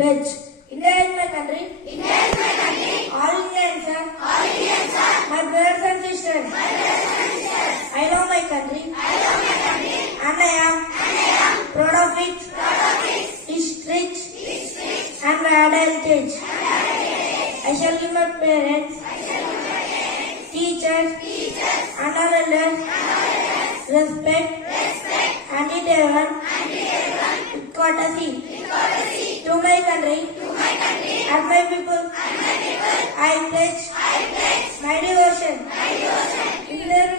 Pledge. India is my country. India is my country. All Indians are. All Indians are. My brothers and sisters. My brothers and sisters. I love my country. I love my country. And I am. Proud of it. Proud of it. Its rich. Its rich. And my heritage. And my heritage. I shall give my parents. I shall give my parents. Teachers. Teachers. And all elders. And all elders. Respect. Respect. And it everyone. And it everyone. With courtesy. With courtesy. To my country. To my country. And my people. And my people. I pledge. I pledge. My devotion. My devotion. In their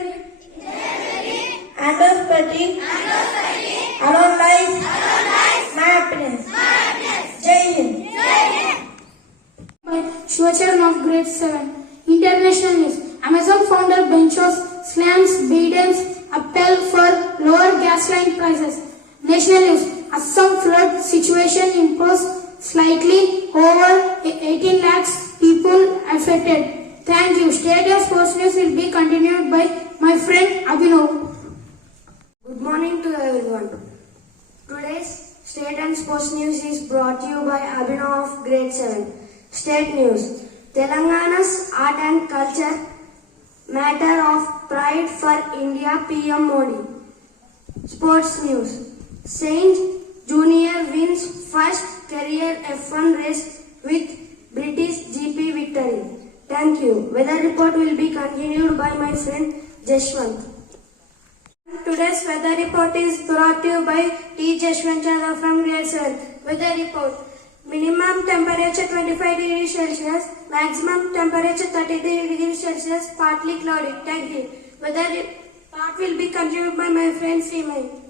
and prosperity. And prosperity. Alone lies. Alone lies. My happiness. My happiness. G-VIIB. G-VIIB. By SRVians of grade 7. International news. Amazon founder Bezos slams Biden's appeal for lower gasoline prices. National news. Assam flood situation improves slightly, over 18 lakhs people affected. Thank you. State of sports news will be continued by my friend Abhinav. Good morning to everyone. Today's state and sports news is brought to you by Abhinav of grade 7. State news. Telangana's art and culture matter of pride for India, PM Modi. Sports news. Saint Junior wins first career F1 race with British GP victory. Thank you. Weather report will be continued by my friend Jashwant. Today's weather report is brought to you by T. Jashwant from grade 7. Weather report. Minimum temperature 25 degrees Celsius, maximum temperature 33 degrees Celsius, partly cloudy. Thank you. Weather report will be continued by my friend Srimay.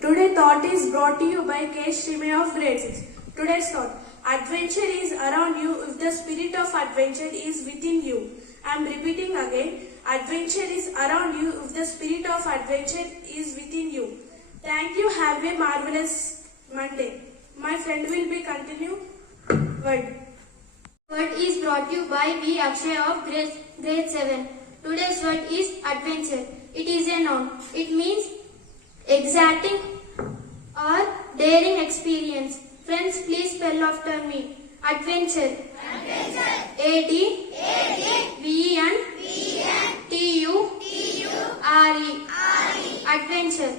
Today thought is brought to you by K. Srimay of grade 6. Today's thought. Adventure is around you if the spirit of adventure is within you. I am repeating again. Adventure is around you if the spirit of adventure is within you. Thank you. Have a marvelous Monday. My friend will be continue. Word. Word is brought to you by V. Akshay of grade 7. Today's word is adventure. It is a noun. It means exciting or daring experience. Friends, please spell after me. Adventure. Adventure. A-D-V-E-N-T-U-R-E. Adventure.